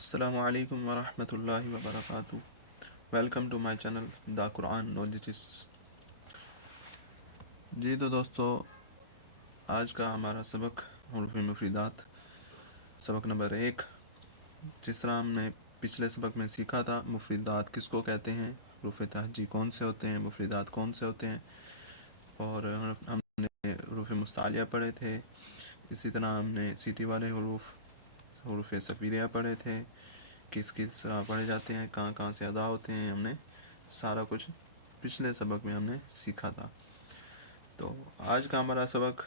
السلام علیکم ورحمۃ اللہ وبرکاتہ. Welcome to my channel the Quran knowledges. جی تو دوستو، آج کا ہمارا سبق حروف مفردات سبق نمبر 1. جس طرح ہم نے پچھلے سبق میں سیکھا تھا مفردات کس کو کہتے ہیں، حروف تہجی کون سے ہوتے ہیں، مفردات کون سے ہوتے ہیں، اور ہم نے حروف مستعلیہ پڑھے تھے. اسی طرح ہم نے سیٹی والے حروف صفیریہ پڑھے تھے، کس طرح پڑھے جاتے ہیں، کہاں کہاں سے ادا ہوتے ہیں. ہم نے سارا کچھ پچھلے سبق میں ہم نے سیکھا تھا. تو آج کا ہمارا سبق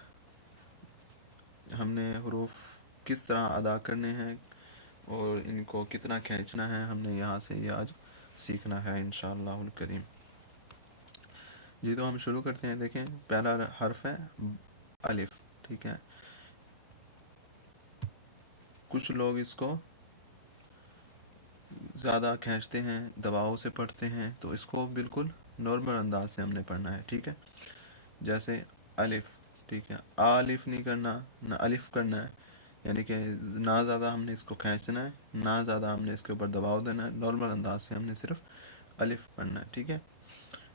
ہم نے حروف کس طرح ادا کرنے ہیں اور ان کو کتنا کھینچنا ہے، ہم نے یہاں سے یہ آج سیکھنا ہے انشاءاللہ الکریم. جی تو ہم شروع کرتے ہیں. دیکھیں، پہلا حرف ہے الف. ٹھیک ہے، کچھ لوگ اس کو زیادہ کھینچتے ہیں، دباؤ سے پڑھتے ہیں، تو اس کو بالکل نارمل انداز سے ہم نے پڑھنا ہے. ٹھیک ہے، جیسے الف. ٹھیک ہے، الف نہیں کرنا، نہ الف کرنا ہے، یعنی کہ نہ زیادہ ہم نے اس کو کھینچنا ہے، نہ زیادہ ہم نے اس کے اوپر دباؤ دینا ہے. نارمل انداز سے ہم نے صرف الف پڑھنا ہے. ٹھیک ہے،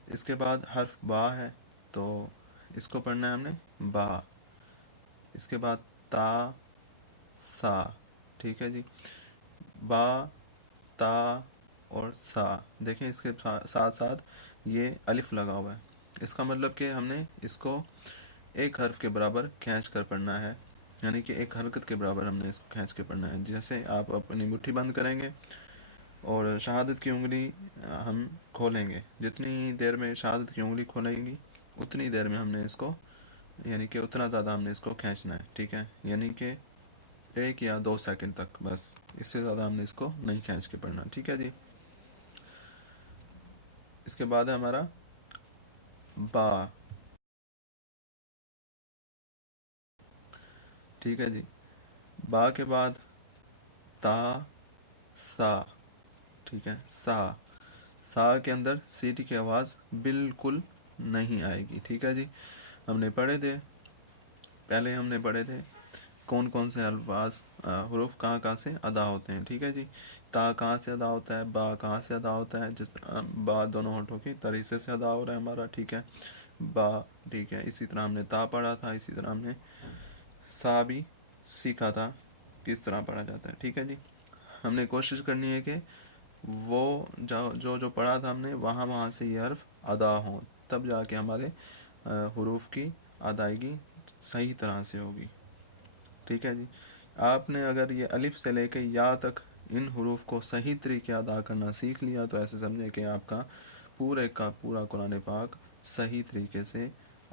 اس کے بعد حرف با ہے، تو اس کو پڑھنا ہے ہم نے با. اس کے بعد تا، سا. ٹھیک ہے جی، با، تا اور سا. دیکھیں اس کے ساتھ ساتھ یہ الف لگا ہوا ہے. اس کا مطلب کہ ہم نے اس کو ایک حرف کے برابر کھینچ کر پڑھنا ہے، یعنی کہ ایک حرکت کے برابر ہم نے اس کو کھینچ کے پڑھنا ہے. جیسے آپ اپنی مٹھی بند کریں گے اور شہادت کی انگلی ہم کھولیں گے، جتنی دیر میں شہادت کی انگلی کھولیں گی اتنی دیر میں ہم نے اس کو، یعنی کہ اتنا زیادہ ہم نے اس کو کھینچنا ہے. ٹھیک ہے، یعنی کہ 1 یا 2 سیکنڈ تک، بس اس سے زیادہ ہم نے اس کو نہیں کھینچ کے پڑھنا. ٹھیک ہے جی. اس کے بعد ہے ہمارا با. ٹھیک ہے جی، با کے بعد تا، سا. ٹھیک ہے، سا. سا کے اندر سیٹی کی آواز بالکل نہیں آئے گی. ٹھیک ہے جی، ہم نے پڑھے تھے پہلے، ہم نے پڑھے تھے کون کون سے الفاظ حروف کہاں کہاں سے ادا ہوتے ہیں. ٹھیک ہے جی، تا کہاں سے ادا ہوتا ہے، با کہاں سے ادا ہوتا ہے. جس طرح با دونوں ہونٹوں کی تریسے سے ادا ہو رہا ہے ہمارا. ٹھیک ہے، با. ٹھیک ہے، اسی طرح ہم نے تا پڑھا تھا، اسی طرح ہم نے سا بھی سیکھا تھا کس طرح پڑھا جاتا ہے. ٹھیک ہے جی، ہم نے کوشش کرنی ہے کہ وہ جو پڑھا تھا ہم نے وہاں سے یہ حرف ادا ہوں، تب جا کے ہمارے حروف کی ادائیگی صحیح طرح سے ہوگی. ٹھیک ہے جی، آپ نے اگر یہ الف سے لے کے یا تک ان حروف کو صحیح طریقے ادا کرنا سیکھ لیا تو ایسے سمجھے کہ آپ کا پورا قرآن پاک صحیح طریقے سے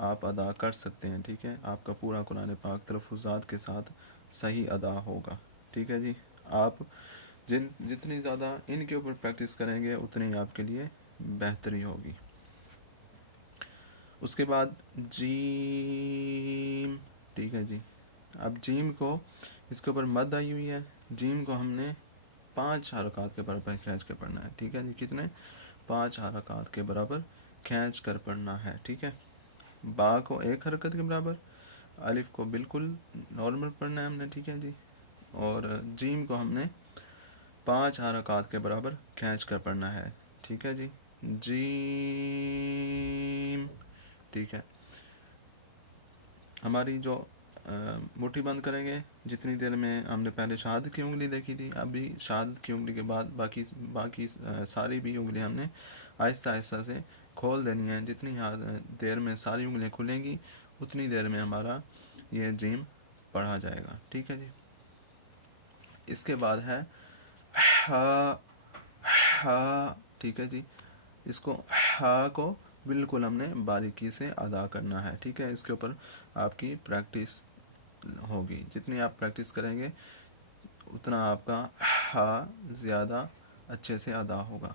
آپ ادا کر سکتے ہیں. ٹھیک ہے، آپ کا پورا قرآن پاک تلفظات کے ساتھ صحیح ادا ہوگا. ٹھیک ہے جی، آپ جتنی زیادہ ان کے اوپر پریکٹس کریں گے اتنی آپ کے لیے بہتری ہوگی. اس کے بعد جیم. ٹھیک ہے جی، اب جیم کو، اس کے اوپر مد آئی ہوئی ہے، جیم کو ہم نے 5 حرکات کے برابر کھینچ کے پڑھنا ہے. ٹھیک ہے جی، کتنے؟ 5 حرکات کے برابر کھینچ کر پڑھنا ہے. ٹھیک ہے، با کو 1 حرکت کے برابر، الف کو بالکل نارمل پڑھنا ہے ہم نے. ٹھیک ہے جی، اور جیم کو ہم نے 5 حرکات کے برابر کھینچ کر پڑھنا ہے. ٹھیک ہے جی، جیم. ٹھیک ہے، ہماری جو مٹھی بند کریں گے جتنی دیر میں ہم نے پہلے شہادت کی انگلی دیکھی تھی، ابھی شہادت کی انگلی کے بعد باقی ساری بھی انگلی ہم نے آہستہ آہستہ سے کھول دینی ہیں. جتنی دیر میں ساری انگلیاں کھلیں گی اتنی دیر میں ہمارا یہ جیم پڑھا جائے گا. ٹھیک ہے جی، اس کے بعد ہے ہا. ہا. ٹھیک ہے جی، اس کو ہا کو بالکل ہم نے باریکی سے ادا کرنا ہے. ٹھیک ہے، اس کے اوپر آپ کی پریکٹس ہوگی، جتنی آپ پریکٹس کریں گے اتنا آپ کا ہا زیادہ اچھے سے ادا ہوگا.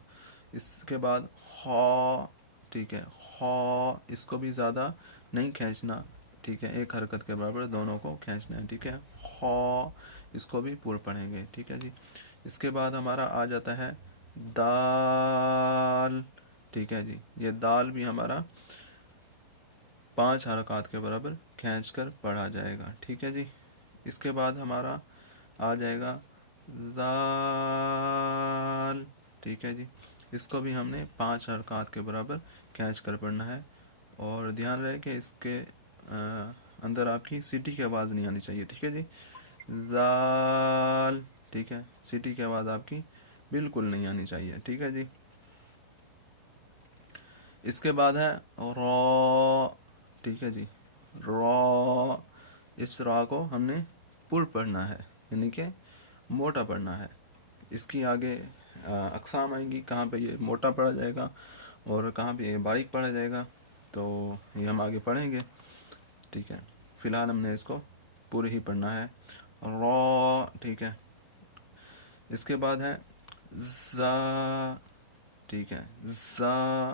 اس کے بعد خا. ٹھیک ہے، خا، اس کو بھی زیادہ نہیں کھینچنا. ٹھیک ہے، 1 حرکت کے برابر دونوں کو کھینچنا ہے. ٹھیک ہے، خا، اس کو بھی پور پڑھیں گے. ٹھیک ہے جی، اس کے بعد ہمارا آ جاتا ہے دال. ٹھیک ہے جی، یہ دال بھی ہمارا 5 حرکات کے برابر کھینچ کر پڑھا جائے گا. ٹھیک ہے جی، اس کے بعد ہمارا آ جائے گا ذال، ٹھیک ہے جی. اس کو بھی ہم نے 5 حرکات کے برابر کھینچ کر پڑھنا ہے، اور دھیان رہے کہ اس کے اندر آپ کی سیٹی کی آواز نہیں آنی چاہیے. ٹھیک ہے جی. ذال، ٹھیک ہے، سیٹی کی آواز آپ کی بالکل نہیں آنی چاہیے. ٹھیک ہے جی. اس کے بعد ہے را، ٹھیک ہے جی. را، اس را کو ہم نے پر پڑھنا ہے، یعنی کہ موٹا پڑھنا ہے. اس کی آگے اقسام آئیں گی، کہاں پہ یہ موٹا پڑھا جائے گا اور کہاں پہ یہ باریک پڑھا جائے گا، تو یہ ہم آگے پڑھیں گے. ٹھیک ہے، فی الحال ہم نے اس کو پورے ہی پڑھنا ہے. را، ٹھیک ہے. اس کے بعد ہے زا، ٹھیک ہے. زا،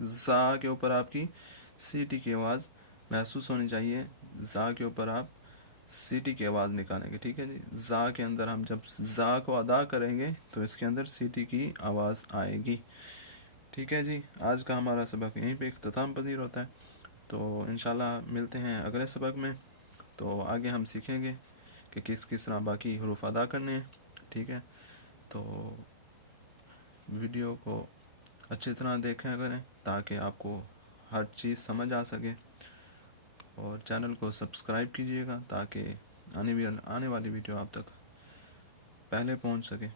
زا کے اوپر آپ کی سیٹی کی آواز محسوس ہونی چاہیے. زا کے اوپر آپ سیٹی کی آواز نکالیں گے. ٹھیک ہے جی. زا کے اندر ہم جب زا کو ادا کریں گے تو اس کے اندر سیٹی کی آواز آئے گی. ٹھیک ہے جی. آج کا ہمارا سبق یہیں پہ اختتام پذیر ہوتا ہے، تو انشاءاللہ ملتے ہیں اگلے سبق میں. تو آگے ہم سیکھیں گے کہ کس طرح باقی حروف ادا کرنے ہیں. ٹھیک ہے، تو ویڈیو کو اچھی طرح دیکھیں کریں تاکہ آپ کو ہر چیز سمجھ آ سکے، اور چینل کو سبسکرائب کیجیے گا تاکہ آنے والی ویڈیو آپ تک پہلے پہنچ سکے.